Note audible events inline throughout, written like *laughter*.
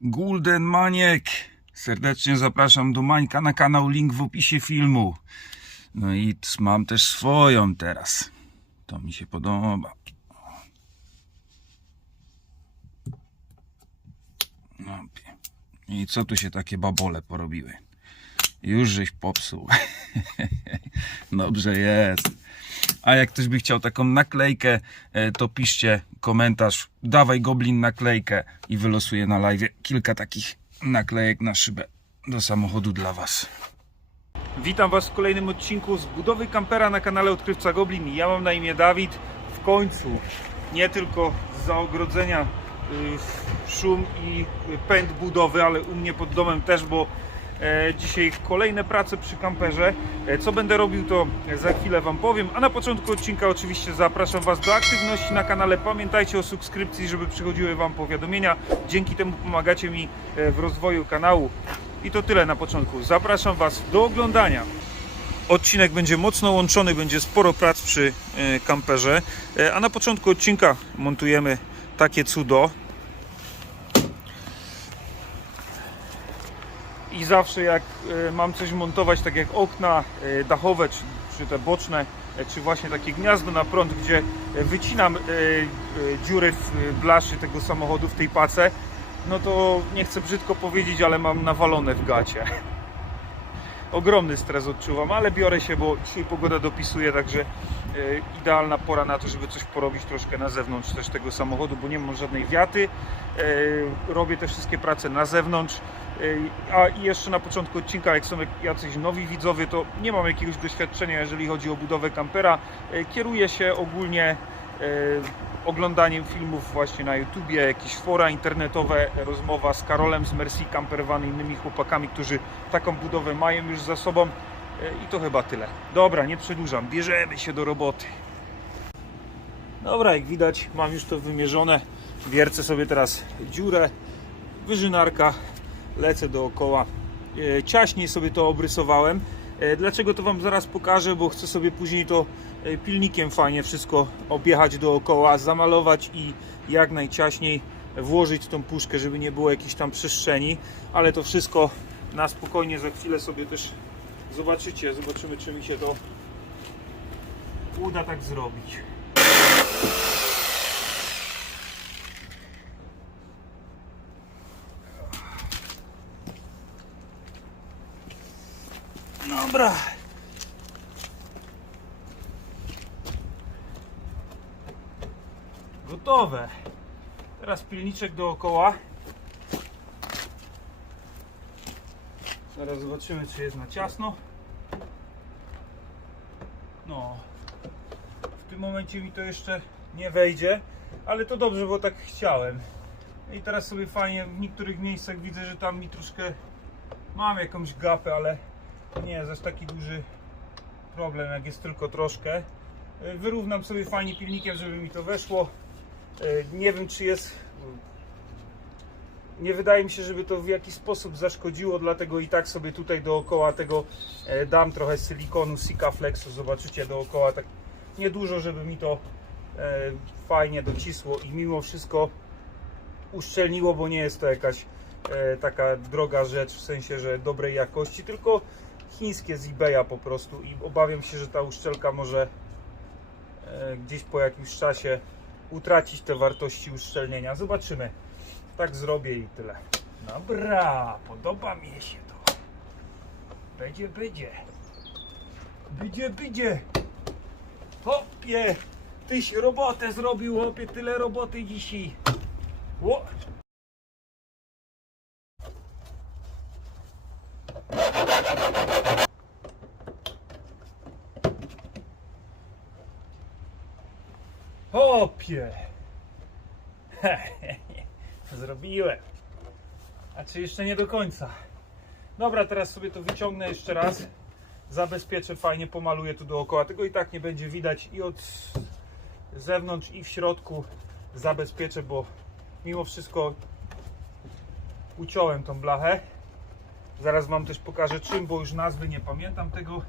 Gulden Maniek. Serdecznie zapraszam do Mańka na kanał, link w opisie filmu. No i mam też swoją teraz. To mi się podoba. No, I co tu się takie babole porobiły? Już żeś popsuł. *laughs* Dobrze jest. A jak ktoś by chciał taką naklejkę, e, to piszcie komentarz, dawaj Goblin naklejkę i wylosuję na live kilka takich naklejek na szybę do samochodu dla Was. Witam Was w kolejnym odcinku z budowy kampera na kanale Odkrywca Goblin. Ja mam na imię Dawid. W końcu nie tylko z ogrodzenia y, szum i pęd budowy, ale u mnie pod domem też, bo dzisiaj kolejne prace przy kamperze. E, Co będę robił to za chwilę Wam powiem, a na początku odcinka oczywiście zapraszam Was do aktywności na kanale. Pamiętajcie o subskrypcji, żeby przychodziły Wam powiadomienia. Dzięki temu pomagacie mi e, w rozwoju kanału. I to tyle na początku. Zapraszam Was do oglądania. Odcinek będzie mocno łączony, będzie sporo prac przy e, kamperze. E, A na początku odcinka montujemy takie cudo. I zawsze jak e, mam coś montować, tak jak okna e, dachowe, czy, czy te boczne, e, czy właśnie takie gniazdo na prąd, gdzie wycinam dziury w blaszy tego samochodu w tej pace, no to nie chcę brzydko powiedzieć, ale mam nawalone w gacie. *laughs* Ogromny stres odczuwam, ale biorę się, bo dzisiaj pogoda dopisuje, także idealna pora na to, żeby coś porobić troszkę na zewnątrz też tego samochodu, bo nie mam żadnej wiaty. E, Robię te wszystkie prace na zewnątrz. E, A i jeszcze na początku odcinka, jak są jacyś nowi widzowie, to nie mam jakiegoś doświadczenia, jeżeli chodzi o budowę kampera. E, Kieruję się ogólnie e, oglądaniem filmów właśnie na YouTubie, jakieś fora internetowe, rozmowa z Karolem z Mercy Camper Van i innymi chłopakami, którzy taką budowę mają już za sobą. I to chyba tyle. Dobra, nie przedłużam, bierzemy się do roboty. Dobra, jak widać, mam już to wymierzone. Wiercę sobie teraz dziurę, wyżynarka, lecę dookoła. E, Ciaśniej sobie to obrysowałem. E, Dlaczego to Wam zaraz pokażę, bo chcę sobie później to e, pilnikiem fajnie wszystko objechać dookoła, zamalować i jak najciaśniej włożyć tą puszkę, żeby nie było jakiejś tam przestrzeni, ale to wszystko na spokojnie za chwilę sobie też zobaczycie, zobaczymy czy mi się to uda tak zrobić. Dobra. Gotowe. Teraz pilniczek dookoła. Zaraz zobaczymy, czy jest na ciasno. No. W tym momencie mi to jeszcze nie wejdzie, ale to dobrze, bo tak chciałem. I teraz sobie fajnie w niektórych miejscach widzę, że tam mi troszkę mam jakąś gapę, ale nie jest aż taki duży problem, jak jest tylko troszkę. Wyrównam sobie fajnie pilnikiem, żeby mi to weszło. E, Nie wiem, czy jest. Nie wydaje mi się, żeby to w jakiś sposób zaszkodziło, dlatego i tak sobie tutaj dookoła tego e, dam trochę silikonu Sikaflexu. Zobaczycie dookoła tak niedużo, żeby mi to e, fajnie docisło i mimo wszystko uszczelniło, bo nie jest to jakaś e, taka droga rzecz w sensie, że dobrej jakości, tylko chińskie z eBaya po prostu i obawiam się, że ta uszczelka może gdzieś po jakimś czasie utracić te wartości uszczelnienia. Zobaczymy. Tak zrobię i tyle. Dobra, podoba mi się to. Będzie, będzie. Będzie, będzie. Hopie, tyś robotę zrobił, hopie, tyle roboty dzisiaj. Hopie! *laughs* Zrobiłem. A czy jeszcze nie do końca? Dobra, teraz sobie to wyciągnę jeszcze raz. Zabezpieczę fajnie, pomaluję tu dookoła. Tego i tak nie będzie widać i od zewnątrz i w środku zabezpieczę, bo mimo wszystko uciąłem tą blachę. Zaraz Wam też pokażę czym, bo już nazwy nie pamiętam tego.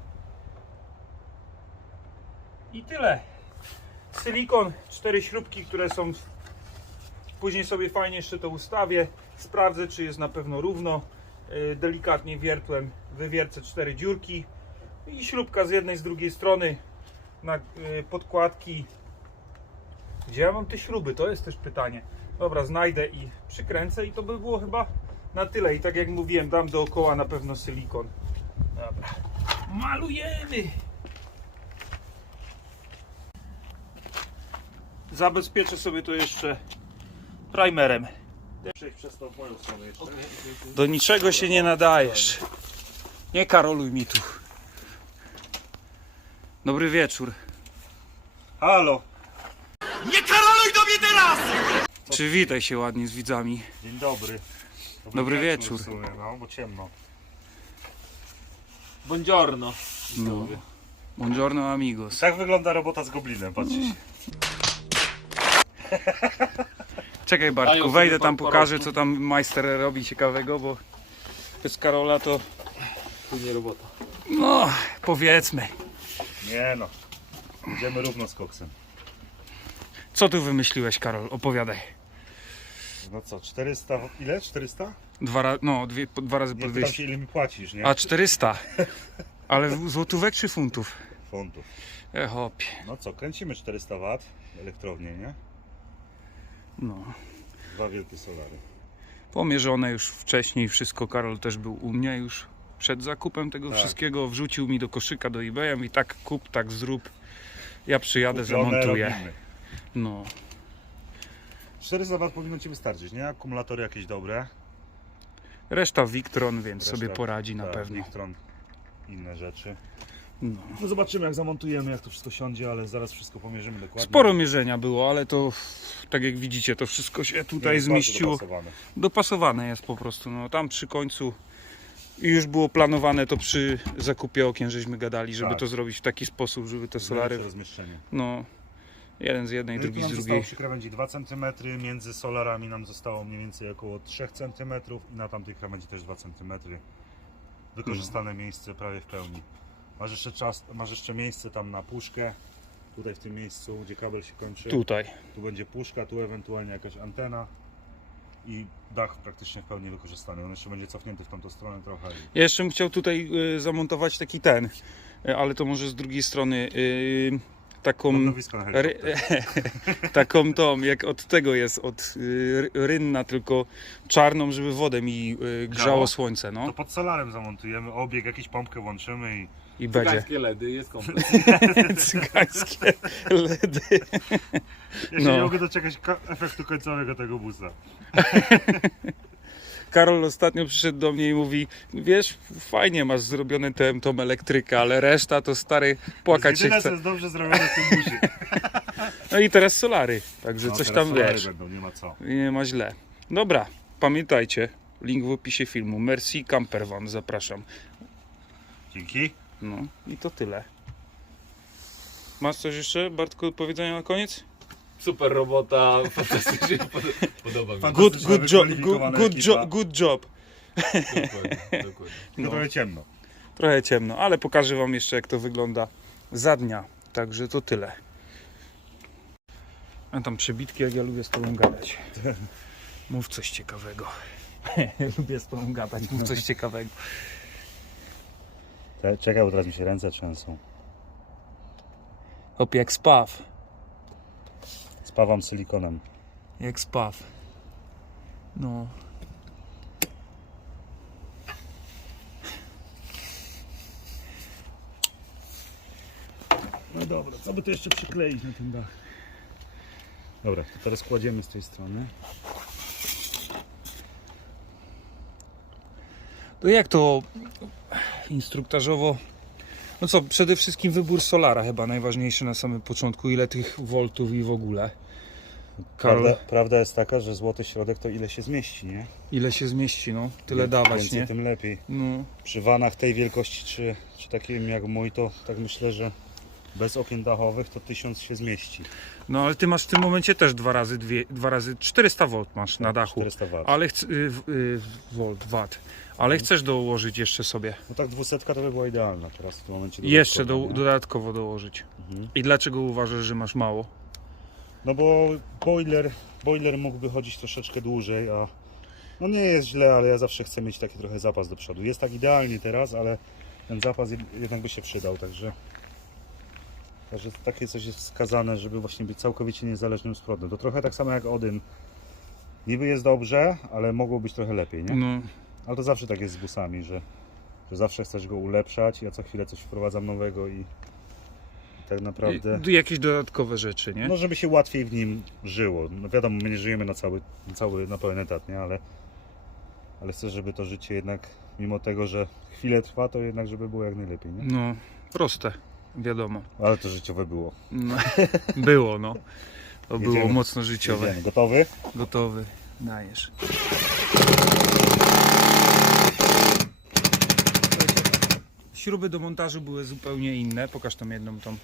I tyle. Silikon, cztery śrubki, które są Później sobie fajnie jeszcze to ustawię, sprawdzę czy jest na pewno równo. Yy, Delikatnie wiertłem wywiercę cztery dziurki i śrubka z jednej, z drugiej strony na yy, podkładki. Gdzie ja mam te śruby? To jest też pytanie. Dobra, znajdę i przykręcę i to by było chyba na tyle. I tak jak mówiłem, dam dookoła na pewno silikon. Dobra. Malujemy! Zabezpieczę sobie to jeszcze primerem. Przejdź przez tą moją stronę jeszcze. Do niczego się nie nadajesz. Nie karoluj mi tu. Dobry wieczór. Halo! Przywitaj się ładnie z widzami. Dzień dobry. Dobry w wieczór. sumie, no, bo ciemno. Buongiorno. No. Buongiorno amigos. Tak wygląda robota z goblinem, patrzcie się. *laughs* Czekaj Bartku, wejdę tam, po- pokażę co tam majster robi ciekawego, bo bez Karola to nie robota. no powiedzmy. Nie no. Idziemy równo z koksem. Co tu wymyśliłeś Karol? Opowiadaj. No co, 400, w- ile? 400? Dwa, ra- no, dwie, po, dwa razy Nie po pytam 200. się ile mi płacisz, nie? A 400. Ale w- złotówek czy funtów? Funtów. E hopie. No co, kręcimy 400 W elektrownię, nie? No. Dwa wielkie solary. Pomierzone już wcześniej wszystko. Karol też był u mnie już przed zakupem tego Tak. wszystkiego. Wrzucił mi do koszyka do eBaya. Mówi tak kup, tak zrób. Ja przyjadę, Kupione zamontuję. robimy. No. 400 W powinno Ci wystarczyć, nie? Akumulatory jakieś dobre. Reszta Victron, więc Reszta- sobie poradzi na tak, pewno. Victron, inne rzeczy. No. No zobaczymy jak zamontujemy, jak to wszystko siądzie, ale zaraz wszystko pomierzymy dokładnie. Sporo mierzenia było, ale to tak jak widzicie, to wszystko się tutaj jest zmieściło. dopasowane. Dopasowane jest po prostu. No, tam przy końcu i już było planowane to przy zakupie okien, żeśmy gadali, żeby Tak. to zrobić w taki sposób, żeby te solary, rozmieszczenie. no jeden z jednej, No drugi z drugiej. przy krawędzi 2 cm, między solarami nam zostało mniej więcej około 3 cm i na tamtej krawędzi też 2 cm. Wykorzystane miejsce prawie w pełni. Masz jeszcze, czas, masz jeszcze miejsce tam na puszkę, tutaj w tym miejscu, gdzie kabel się kończy. Tutaj. Tu będzie puszka, tu ewentualnie jakaś antena i dach praktycznie w pełni wykorzystany. On jeszcze będzie cofnięty w tamtą stronę trochę. Ja jeszcze bym chciał tutaj y, zamontować taki ten, y, ale to może z drugiej strony y, taką ry, *laughs* taką tą, jak od tego jest, od y, rynna, tylko czarną, żeby wodę mi y, grzało słońce, no To pod solarem zamontujemy obieg, jakąś pompkę włączymy i i będzie. Cygańskie LEDy jest komplet. *laughs* Cygańskie LEDy. ja się No. nie mogę doczekać efektu końcowego tego busa. *laughs* Karol ostatnio przyszedł do mnie i mówi, wiesz, fajnie masz zrobione tę tą elektrykę, ale reszta to stary płakać się chce. jest dobrze zrobione w tym busie. *laughs* No i teraz solary, także No, coś tam wiesz. Będą, nie ma co. Nie ma źle. Dobra, pamiętajcie, link w opisie filmu. Merci Campervan, zapraszam. Dzięki. No i to tyle. Masz coś jeszcze, Bartku, do powiedzenia na koniec? Super robota, *laughs* fantastycznie pod, podoba mi się. Good, good job, good, wykwalifikowana good, ekipa. job, good job. Dokładnie, dokładnie. No. trochę ciemno. Trochę ciemno, ale pokażę Wam jeszcze jak to wygląda za dnia. Także to tyle. A tam przebitki, jak ja lubię z Tobą gadać. *laughs* Mów coś ciekawego. *laughs* lubię z Tobą gadać, mów coś ciekawego. Czekaj, bo teraz mi się ręce trzęsą. Hop, jak spaw. Spawam silikonem. Jak spaw. No. No dobra, co by to jeszcze przykleić na ten dach? Dobra, to teraz kładziemy z tej strony. To jak to instruktażowo? No co, przede wszystkim wybór solara chyba najważniejszy na samym początku. Ile tych voltów i w ogóle. Karol, Prawda, prawda jest taka, że złoty środek to ile się zmieści, nie? ile się zmieści, no? Tyle Im dawać, więcej, nie? tym lepiej. No. Przy vanach tej wielkości, czy, czy takim jak mój, to tak myślę, że bez okien dachowych to 1000 się zmieści. no ale ty masz w tym momencie też dwa razy, dwie, dwa razy 400 V masz na dachu. 400 W. Ale chc- y, y, volt, watt. Ale chcesz dołożyć jeszcze sobie. No tak 200 to by była idealna teraz w tym momencie. Jeszcze do, dodatkowo, nie? dodatkowo dołożyć. Mhm. I dlaczego uważasz, że masz mało? No bo boiler, boiler mógłby chodzić troszeczkę dłużej, a no nie jest źle, ale ja zawsze chcę mieć taki trochę zapas do przodu. Jest tak idealnie teraz, ale ten zapas jed- jednak by się przydał, także Także takie coś jest wskazane, żeby właśnie być całkowicie niezależnym z prądu. To trochę tak samo jak Odyn. Niby jest dobrze, ale mogło być trochę lepiej, nie? No, Ale to zawsze tak jest z busami, że, że zawsze chcesz go ulepszać. Ja co chwilę coś wprowadzam nowego i tak naprawdę. i- jakieś dodatkowe rzeczy, nie? No, żeby się łatwiej w nim żyło. No wiadomo, my nie żyjemy na cały, na cały na pełen etat, nie? Ale, ale chcę, żeby to życie jednak, mimo tego, że chwilę trwa, to jednak, żeby było jak najlepiej, nie? No, proste, wiadomo. Ale to życiowe było. No, *laughs* było, no. To było Jedziemy. mocno życiowe. Jedziemy. Gotowy? Gotowy, dajesz. Śruby do montażu były zupełnie inne. Pokaż tam jedną tą.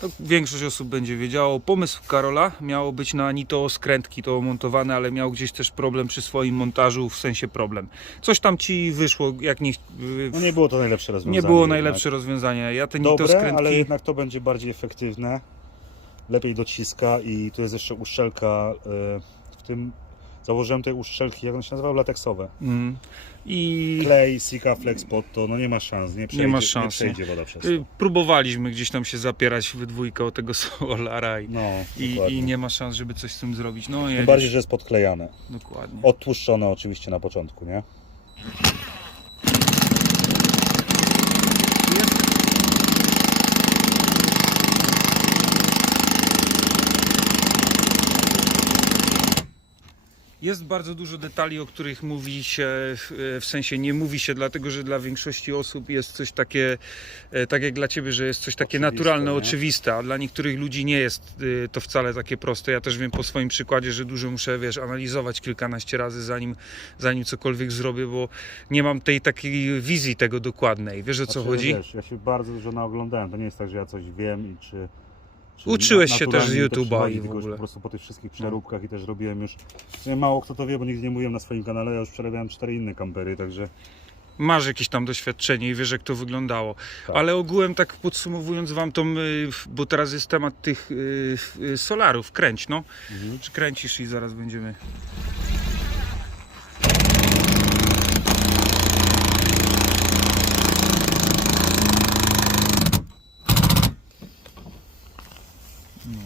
To większość osób będzie wiedziało. Pomysł Karola miało być na Nito skrętki to montowane, ale miał gdzieś też problem przy swoim montażu, w sensie problem. Coś tam ci wyszło, jak nie, No nie było to najlepsze rozwiązanie. nie było jednak. najlepsze rozwiązanie. Ja te Nito Dobre, skrętki ale jednak to będzie bardziej efektywne. Lepiej dociska i tu jest jeszcze uszczelka y, w tym. Założyłem tej uszczelki, jak one się nazywały? Lateksowe. mm, i Klej, Sika, Flex pod to, no nie ma szans, nie przejdzie, ma szans, nie przejdzie woda przez to. y, próbowaliśmy gdzieś tam się zapierać we dwójkę o tego *laughs* Solara i, No, i, i nie ma szans, żeby coś z tym zrobić. No Tym bardziej, że jest podklejane. Dokładnie. Odtłuszczone oczywiście na początku, nie? Jest bardzo dużo detali, o których mówi się, w w sensie nie mówi się, dlatego że dla większości osób jest coś takie, e, tak jak dla ciebie, że jest coś takie Oczywiste, naturalne, nie? oczywiste, a dla niektórych ludzi nie jest e, to wcale takie proste. Ja też wiem po swoim przykładzie, że dużo muszę, wiesz, analizować kilkanaście razy, zanim, zanim cokolwiek zrobię, bo nie mam tej takiej wizji tego dokładnej. Wiesz o co Znaczy, chodzi? Wiesz, ja się bardzo dużo naoglądałem. To nie jest tak, że ja coś wiem i czy. Czy Uczyłeś się naturalnie też z to YouTube'a i w tylko już ogóle. Po prostu po tych wszystkich przeróbkach i też robiłem już. W sumie mało kto to wie, bo nigdy nie mówiłem na swoim kanale. Ja już przerabiałem cztery inne kampery, także. masz jakieś tam doświadczenie i wiesz, jak to wyglądało. Tak. Ale ogółem, tak podsumowując Wam tą, y, bo teraz jest temat tych y, y, solarów, kręć, no. Mhm. Czy kręcisz i zaraz będziemy. No.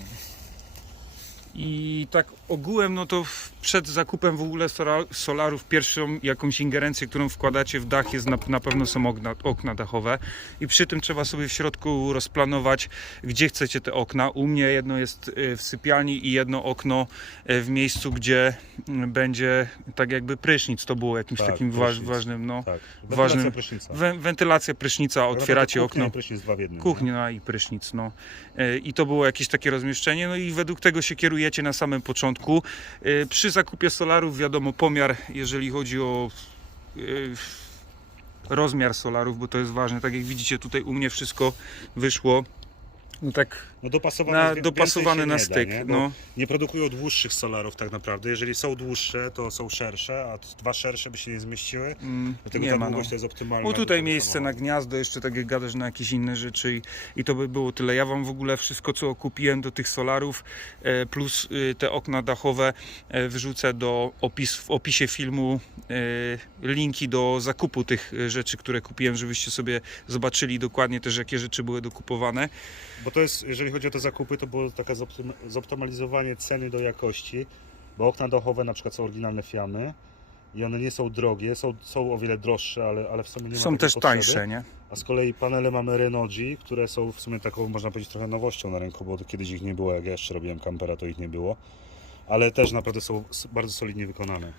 I tak ogółem, no to przed zakupem w ogóle sola- solarów pierwszą jakąś ingerencję, którą wkładacie w dach jest na, na pewno są okna, okna dachowe i przy tym trzeba sobie w środku rozplanować, gdzie chcecie te okna. U mnie jedno jest y, w sypialni i jedno okno y, w miejscu, gdzie mm, będzie tak jakby prysznic. To było jakimś Tak, takim ważnym, no. Tak. Ważnym- Ważnym prysznica. Wę- wentylacja prysznica, otwieracie okno. i prysznic dwa w jednym. nie? Kuchnia i prysznic, no. E, I to było jakieś takie rozmieszczenie, no i według tego się kierujecie na samym początku. Przy zakupie solarów wiadomo pomiar, jeżeli chodzi o e, rozmiar solarów, bo to jest ważne. Tak jak widzicie tutaj u mnie wszystko wyszło no tak No dopasowane, na, więcej na styk. Da, nie? Bo no. nie produkują dłuższych solarów tak naprawdę. Jeżeli są dłuższe, to są szersze, a dwa szersze by się nie zmieściły. Mm, Dlatego nie ta ma, no. długość to jest optymalna. O do tutaj miejsce na gniazdo, jeszcze tak jak gadasz na jakieś inne rzeczy i, i to by było tyle. Ja Wam w ogóle wszystko co kupiłem do tych solarów e, plus y, te okna dachowe e, wyrzucę do opis, w opisie filmu e, linki do zakupu tych e, rzeczy, które kupiłem, żebyście sobie zobaczyli dokładnie też jakie rzeczy były dokupowane. Bo to jest, jeżeli chodzi o te zakupy, to było takie zoptym- zoptymalizowanie ceny do jakości, bo okna dachowe na przykład są oryginalne Fiamy i one nie są drogie, są, są o wiele droższe, ale, ale w sumie nie ma Są też potrzeby. tańsze, nie? A z kolei panele mamy Renogi, które są w sumie taką, można powiedzieć, trochę nowością na rynku, bo kiedyś ich nie było, jak ja jeszcze robiłem kampera, to ich nie było. Ale też naprawdę są bardzo solidnie wykonane.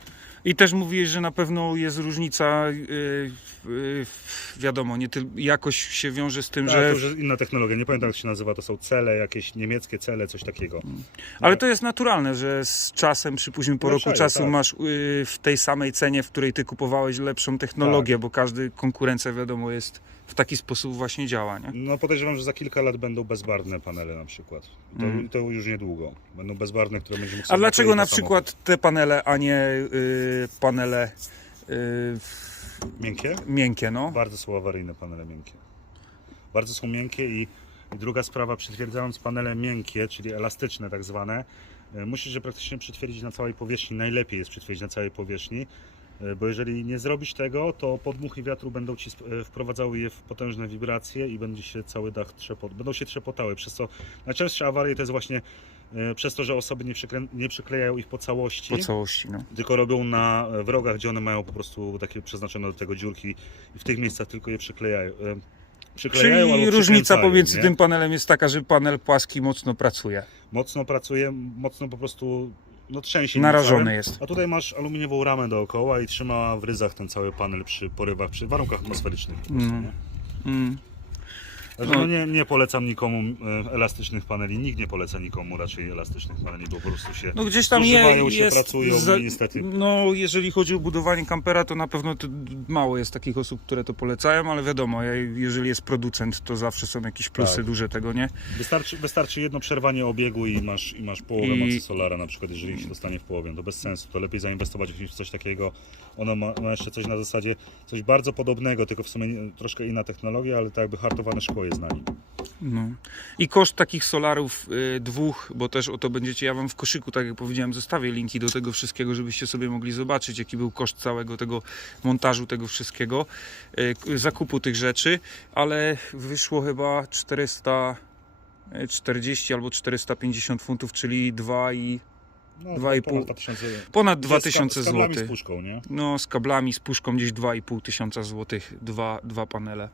I też mówiłeś, że na pewno jest różnica, yy, yy, wiadomo, nie tyl- jakość się wiąże z tym, Tak, że to już jest inna technologia, nie pamiętam jak się nazywa, to są cele, jakieś niemieckie cele, coś takiego. Ale to jest naturalne, że z czasem, przypuśćmy po roku Ulepszają, czasu, tak. masz y, w tej samej cenie, w której ty kupowałeś lepszą technologię, bo każdy konkurencja, wiadomo, jest w taki sposób właśnie działa, nie? No podejrzewam, że za kilka lat będą bezbarwne panele na przykład. To, Mm. to już niedługo. Będą bezbarwne, które będzie mógł A sobie dlaczego nakleić na przykład te panele, a nie y, panele y, Miękkie? miękkie, no? Bardzo są awaryjne panele miękkie. Bardzo są miękkie i I druga sprawa, przytwierdzając panele miękkie, czyli elastyczne tak zwane, e, musisz je praktycznie przytwierdzić na całej powierzchni. Najlepiej jest przytwierdzić na całej powierzchni, bo jeżeli nie zrobisz tego, to podmuchy wiatru będą ci e, wprowadzały je w potężne wibracje i będzie się cały dach trzepot, będą się trzepotały, przez co najczęstsze awarie to jest właśnie e, przez to, że osoby nie, przykrę- nie przyklejają ich po całości Po całości, no. tylko robią na e, wrogach, gdzie one mają po prostu takie przeznaczone do tego dziurki i w tych miejscach tylko je przyklejają. e, Czyli różnica pomiędzy nie? tym panelem jest taka, że panel płaski mocno pracuje. Mocno pracuje, mocno po prostu no, trzęsie. Narażony całym. jest. A tutaj masz aluminiową ramę dookoła i trzyma w ryzach ten cały panel przy porywach, przy warunkach atmosferycznych. Po prostu, Mm. Nie? Mm. Także no nie, nie polecam nikomu e, elastycznych paneli, nikt nie poleca nikomu raczej elastycznych paneli, bo po prostu się No gdzieś tam je, zużywają się, jest. pracują i niestety No, jeżeli chodzi o budowanie kampera, to na pewno to mało jest takich osób, które to polecają, ale wiadomo, ja- jeżeli jest producent, to zawsze są jakieś plusy Tak. duże tego, nie? Wystarczy, wystarczy jedno przerwanie obiegu i masz, i masz połowę I- mocy solara, na przykład jeżeli się dostanie w połowie. To bez sensu, to lepiej zainwestować w coś takiego. Ono ma, ma jeszcze coś na zasadzie, coś bardzo podobnego, tylko w sumie nie- troszkę inna technologia, ale tak jakby hartowane szkło na nim. No. I koszt takich solarów y, dwóch, bo też o to będziecie, ja wam w koszyku, tak jak powiedziałem, zostawię linki do tego wszystkiego, żebyście sobie mogli zobaczyć, jaki był koszt całego tego montażu, tego wszystkiego, y, zakupu tych rzeczy, ale wyszło chyba 440 albo 450 funtów, czyli 2 i No, Dwa i ponad pół. 2000 ponad z 2000 kab- z kablami zł. z puszką, nie? No, z kablami, z puszką gdzieś 2,5 tysiąca złotych, dwa, dwa panele.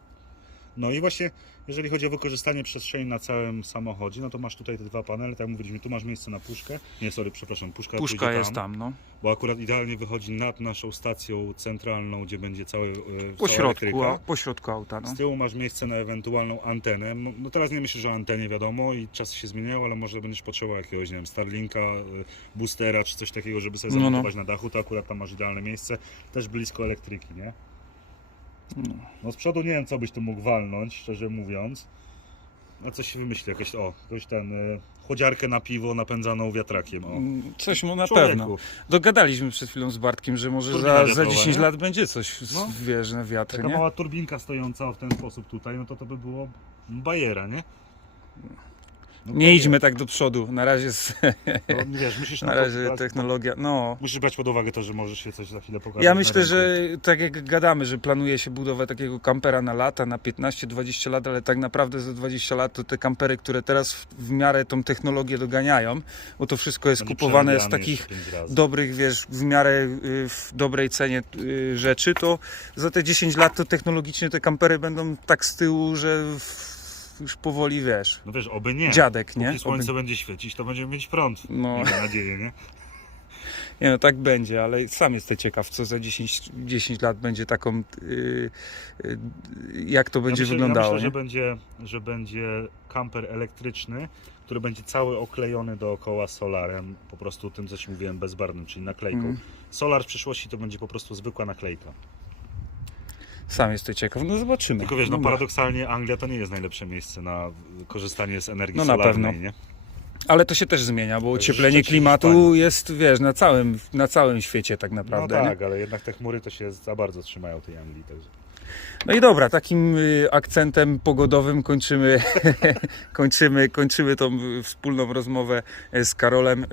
No i właśnie, jeżeli chodzi o wykorzystanie przestrzeni na całym samochodzie, no to masz tutaj te dwa panele, tak jak mówiliśmy, tu masz miejsce na puszkę. Nie, sorry, przepraszam, puszka, Puszka pójdzie jest tam, no. Bo akurat idealnie wychodzi nad naszą stacją centralną, gdzie będzie cały, e, Po cała środku, elektryka. a, po środku auta, no. Z tyłu masz miejsce na ewentualną antenę. No no teraz nie myślę, że o antenie wiadomo i czasy się zmieniają, ale może będziesz potrzebował jakiegoś, nie wiem, Starlinka, y, boostera czy coś takiego, żeby sobie No, no. zamontować na dachu, to akurat tam masz idealne miejsce. Też blisko elektryki, nie? No. No z przodu nie wiem, co byś tu mógł walnąć, szczerze mówiąc. No coś się wymyśli, jakieś, o, jakąś ten, y, chłodziarkę na piwo napędzaną wiatrakiem, o. Mm, Coś mu na Człowieku. pewno. Dogadaliśmy przed chwilą z Bartkiem, że może Turbina za, za wiatrowa, 10 nie? lat będzie coś, z- No. wiesz, na wiatry, Taka nie? mała turbinka stojąca w ten sposób tutaj, no to to by było bajera, nie? No, Nie idźmy tak do przodu, na razie, z, No, wiesz, musisz *laughs* na razie brać- technologia, no. Musisz brać pod uwagę to, że możesz się coś za chwilę pokazać. Ja na myślę, rynku. że tak jak gadamy, że planuje się budowę takiego kampera na lata, na 15-20 lat, ale tak naprawdę za 20 lat to te kampery, które teraz w, w miarę tą technologię doganiają, bo to wszystko jest Będzie kupowane z przerabiany takich jeszcze pięć razy. dobrych, wiesz, w miarę y, w dobrej cenie y, rzeczy, to za te 10 lat to technologicznie te kampery będą tak z tyłu, że w, już powoli, wiesz, No wiesz, oby nie. dziadek, nie? Póki słońce Oby- będzie świecić, to będziemy mieć prąd. No. Miejmy nadzieję, nie? Nie no, tak będzie, ale sam jestem ciekaw, co za 10, 10 lat będzie taką, y, y, jak to będzie ja myślę, wyglądało, Ja myślę, że będzie, że będzie kamper elektryczny, który będzie cały oklejony dookoła solarem, po prostu tym, co ci mówiłem, bezbarwnym, czyli naklejką. Mhm. Solar w przyszłości to będzie po prostu zwykła naklejka. Sam jestem ciekaw, no zobaczymy. Tylko wiesz, no Dobra. paradoksalnie Anglia to nie jest najlepsze miejsce na korzystanie z energii No na solarnej, pewno. nie? Ale to się też zmienia, bo ocieplenie klimatu jest, wiesz, na całym, na całym świecie tak naprawdę, no nie? tak, ale jednak te chmury to się za bardzo trzymają tej Anglii. Także. No i dobra, takim y, akcentem pogodowym kończymy, *laughs* kończymy, kończymy tą y, wspólną rozmowę y, z Karolem.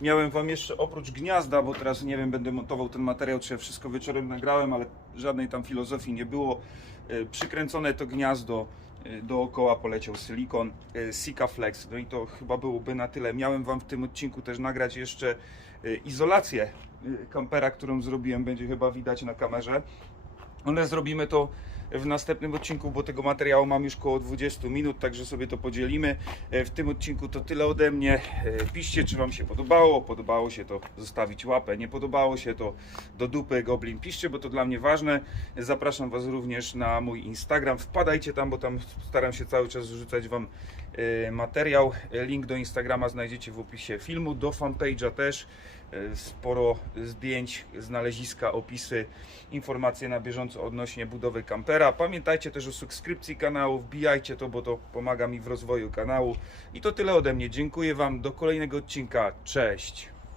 Miałem Wam jeszcze oprócz gniazda, bo teraz nie wiem, będę montował ten materiał, czy ja wszystko wieczorem nagrałem, ale żadnej tam filozofii nie było. Przykręcone to gniazdo, dookoła poleciał silikon, Sika Flex, no i to chyba byłoby na tyle. Miałem Wam w tym odcinku też nagrać jeszcze izolację kampera, którą zrobiłem, będzie chyba widać na kamerze. Ale zrobimy to w następnym odcinku, bo tego materiału mam już około 20 minut, także sobie to podzielimy. E, W tym odcinku to tyle ode mnie. E, Piszcie, czy Wam się podobało. Podobało się to zostawić łapę. Nie podobało się to do dupy Goblin. Piszcie, bo to dla mnie ważne. Zapraszam Was również na mój Instagram. Wpadajcie tam, bo tam staram się cały czas wrzucać Wam e, materiał. Link do Instagrama znajdziecie w opisie filmu, do fanpage'a też. E, Sporo zdjęć, znaleziska, opisy, informacje na bieżąco odnośnie budowy kampera. Pamiętajcie też o subskrypcji kanału, wbijajcie to, bo to pomaga mi w rozwoju kanału. I to tyle ode mnie. Dziękuję Wam. Do kolejnego odcinka. Cześć.